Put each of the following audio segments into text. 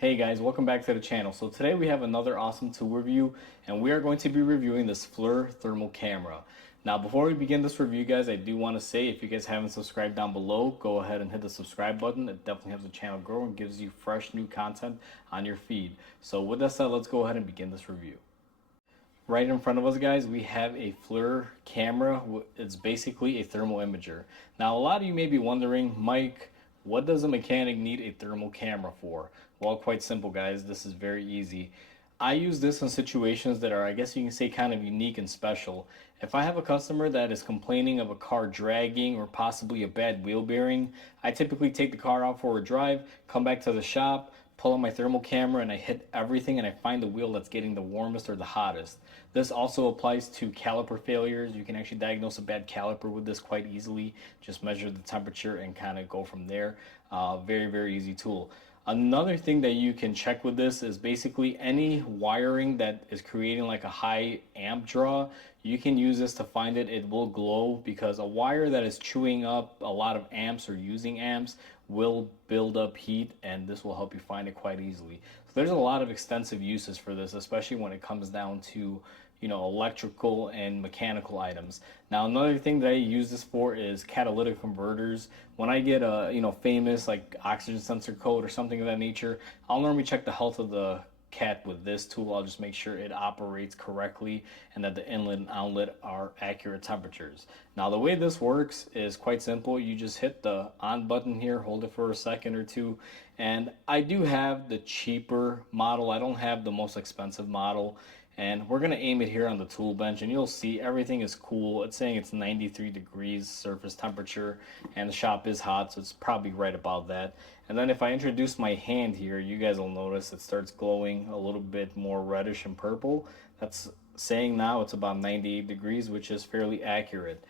Hey guys, welcome back to the channel. So today we have another awesome tool review, and we are going to be reviewing this Flir thermal camera. Now before we begin this review guys, I do want to say if you guys haven't subscribed down below, go ahead and hit the subscribe button. It definitely helps the channel grow and gives you fresh new content on your feed. So with that said, let's go ahead and begin this review. Right in front of us guys, we have a Flir camera. It's basically a thermal imager. Now a lot of you may be wondering, Mike, what does a mechanic need a thermal camera for? Well, quite simple guys, this is very easy. I use this in situations that are, I guess you can say, kind of unique and special. If I have a customer that is complaining of a car dragging or possibly a bad wheel bearing, I typically take the car out for a drive, come back to the shop, pull out my thermal camera, and I hit everything and I find the wheel that's getting the warmest or the hottest. This also applies to caliper failures. You can actually diagnose a bad caliper with this quite easily. Just measure the temperature and kind of go from there. Very easy tool. Another thing that you can check with this is basically any wiring that is creating like a high amp draw. You can use this to find it. It will glow because a wire that is chewing up a lot of amps or using amps will build up heat, and this will help you find it quite easily. So there's a lot of extensive uses for this, especially when it comes down to electrical and mechanical items. Now another thing that I use this for is catalytic converters. When I get a famous like oxygen sensor code or something of that nature, I'll normally check the health of the cat with this tool. I'll just make sure it operates correctly and that the inlet and outlet are accurate temperatures. Now the way this works is quite simple. You just hit the on button here, hold it for a second or two, and I do have the cheaper model. I don't have the most expensive model, and we're going to aim it here on the tool bench, and you'll see everything is cool. It's saying it's 93 degrees surface temperature, and the shop is hot, so it's probably right about that. And then if I introduce my hand here, you guys will notice it starts glowing a little bit more reddish and purple. That's saying now it's about 98 degrees, which is fairly accurate.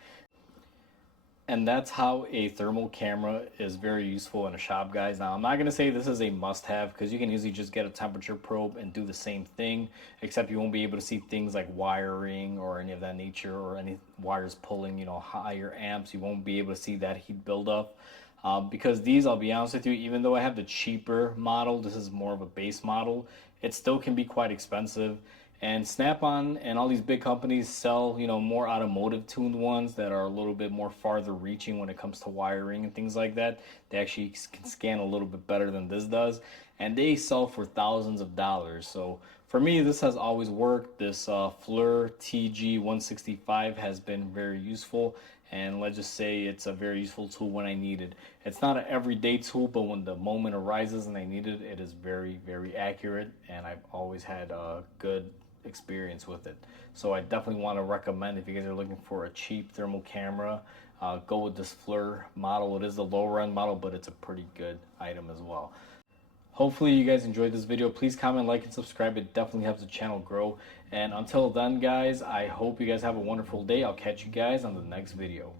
And that's how a thermal camera is very useful in a shop guys. Now I'm not going to say this is a must-have because you can easily just get a temperature probe and do the same thing, except you won't be able to see things like wiring or any of that nature, or any wires pulling higher amps. You won't be able to see that heat buildup. Because these, I'll be honest with you, even though I have the cheaper model, this is more of a base model, it still can be quite expensive. And Snap-on and all these big companies sell, more automotive tuned ones that are a little bit more farther reaching when it comes to wiring and things like that. They actually can scan a little bit better than this does, and they sell for thousands of dollars. So for me, this has always worked. This Flir TG165 has been very useful, and let's just say it's a very useful tool when I need it. It's not an everyday tool, but when the moment arises and I need it, it is very accurate, and I've always had a good experience with it. So I definitely want to recommend, if you guys are looking for a cheap thermal camera, go with this Flir model. It is the lower end model, but it's a pretty good item as well. Hopefully you guys enjoyed this video. Please comment, like, and subscribe. It definitely helps the channel grow. And until then guys, I hope you guys have a wonderful day. I'll catch you guys on the next video.